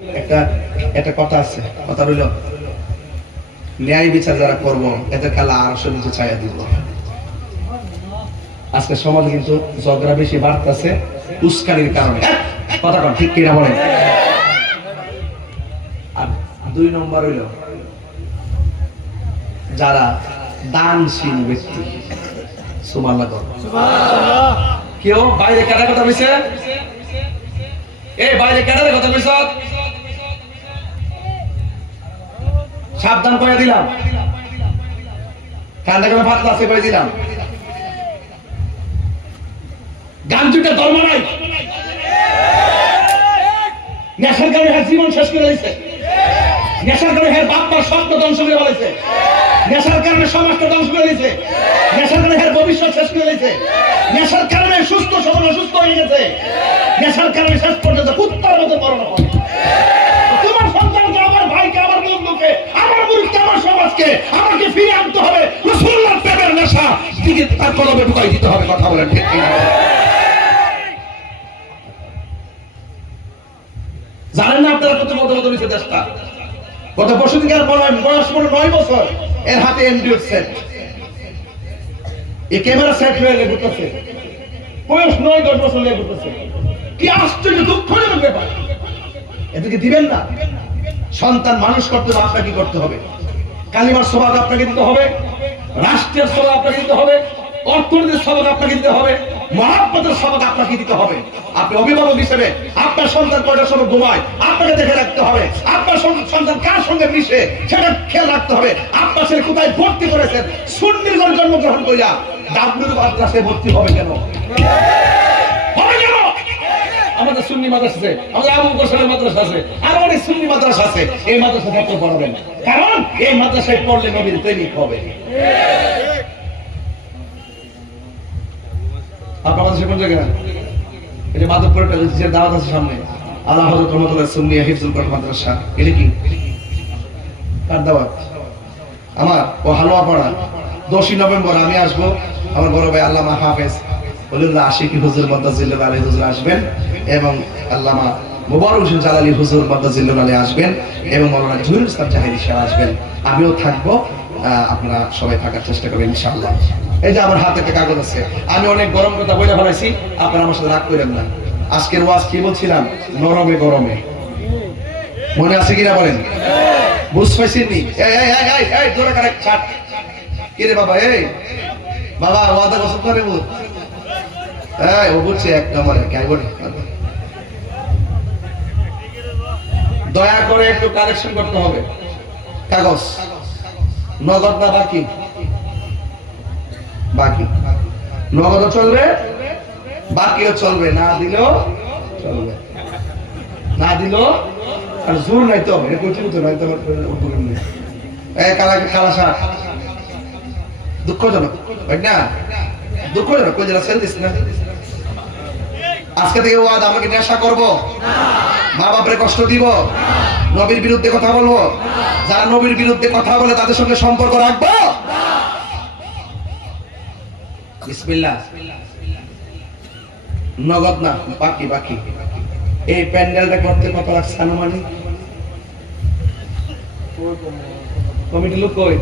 একটা একটা কথা আছে, কথা রইল ন্যায় বিচার যারা করবো এদের খেলা আর নিচে ছায়া দিব। আজকে সমাজে কিন্তু ঝগড়া বেশি বাড়তেছে উস্কানির কারণে। কথা কন ঠিক কিনা বলেন? আর দুই নম্বর হইল যারা দানশীল ব্যক্তি। সুবহানাল্লাহ। কেউ বাইরে কেন কথা বলছে? এই বাইরে কেন কথা বলছ? সাবধান করে দিলাম, কান্দা করে ফাটলা আছে করে দিলাম। গাঞ্জুটা ধর্ম নাই, নেশার কারণে হ্যাঁ জীবন শেষ করে দিয়েছে, নেশার কারণে হ্যাঁ বাপমার স্বপ্ন ধ্বংস করে ফেলেছে, নেশার কারণে সমাজটা ধ্বংস করে দিয়েছে, নেশার কারণে হ্যাঁ ভবিষ্যৎ শেষ করে দিয়েছে, নেশার কারণে সুস্থ সবল অসুস্থ হয়ে গেছে, নেশার কারণে শেষ পর্যন্ত কুত্তার মতো মরণ হয়। তোমার সন্তানকে, আমার ভাইকে, আমার বন্ধুকে, আমার মুরিদকে, আমার সমাজকে আমাকে ফিরে আনতে হবে রাসূলুল্লাহর প্রেমের নেশা দিকে তার কলবে ঢুকাই দিতে হবে। কথা বলেন ঠিক কিনা? জানেন না আপনারা কত মত নিচ্ছে দেশটা? গত বছর থেকে বয়স 9 বছর, এর হাতে এন্ড্রয়েড সেট, এই ক্যামেরা সেট হয়ে ঘুরতেছে, বয়স 9-10 বছর নিয়ে ঘুরতেছে। কি আশ্চর্য দুঃখজনক ব্যাপার! এদিকে দিবেন না। সন্তান মানুষ করতে হবে, আপনাকে কি করতে হবে? কালিমার সওয়াব আপনাকে দিতে হবে, রাষ্ট্রের সওয়াব আপনাকে দিতে হবে, অর্থনীতির সওয়াব আপনাকে দিতে হবে, মহব্বতের সওয়াব আপনাকে দিতে হবে। আপনি অভিভাবক হিসেবে আপনার সন্তান কয়টার সময় ঘুমায় আপনাকে দেখে রাখতে হবে, আপনার সন্তান কার সঙ্গে মিশে সেটা খেয়াল রাখতে হবে। আপনার ছেলে কোথায় ভর্তি করেছেন? সুন্নির ঘরে জন্মগ্রহণ করিয়া ডাবলুর মাদ্রাসায় ভর্তি হবে কেন? আমাদের সুন্নি মাদ্রাসা আছে, আমাদের আবু বকর মাদ্রাসা আছে, আরো অনেক সুন্নি মাদ্রাসা আছে। এই মাদ্রাসা ছাত্র পড়াবেন, কারণ এই মাদ্রাসায় পড়লে নবীর প্রেমিক হবে। আপনার মাদ্রাসা কোন জায়গায়? এই যে মাধবপুরের যে দাওয়াত আছে সামনে, আলা হযরত রহমাতুল্লাহ সুন্নিয়া হিফজুল কোরআন মাদ্রাসা, এটা কি কার দাওয়াত? আমার ও হালুয়া পাড়া 10 নভেম্বর আমি আসবো। আমার বড় ভাই আল্লামা হাফেজ ওলিউল্লাহ আশিকি হুজুর মাদ্দাজিল্লাহ আলাইহি হুজুর আসবেন, এবং আল্লামা মুবারক হোসেন জালালী হুজুর মাদ্দাজিল্লাহ আলাইহি আসবেন, এবং মাওলানা জহিরুল ইসলাম জাহিরি সাহেব আসবেন। আমিও থাকবো, আপনারা সবাই থাকার চেষ্টা করবেন ইনশাআল্লাহ। এই যে আমার হাতে একটা কাগজ আছে, আমি অনেক গরম কথা বলে ফেলাইছি, আপনারা আমার সাথে রাগ করেন না। আজকের ওয়াজ কি বলছিলাম? নরমে গরমে। মনে আছে কিনা বলেন? বুঝ পাইছেননি? এই জোরে কারেক্ট ছাড়। কি রে বাবা? এই বাবা ওয়াদা করছ করে বুঝ। এই ও বুঝছে এক নম্বরে কে বলে। দয়া করে একটু কারেকশন করতে হবে। কাগজ নগদ না বাকি? বাকি। নগদও চলবে, বাকিও চলবে, না দিলেও চলবে, না দিলেও। আর জোর নাই তো, এটা করছি তো নাই তো। এই কালাকে খালাসা দুঃখজনক, right না? দুঃখজনক। কই যারা সেল দিস না। আজকে থেকে ওয়াদ, আমরা কি নেশা করব? মা বাপরে কষ্ট দিব? নবীর বিরুদ্ধে কথা বলবো? যারা নবীর বিরুদ্ধে কথা বলে তাদের সঙ্গে সম্পর্ক রাখবো? বিসমিল্লাহ। নগদ না, বাকি। বাকি। এই প্যান্ডেলটা করতে কত লাগছে আনুমানিক? কমিটি লোক কই?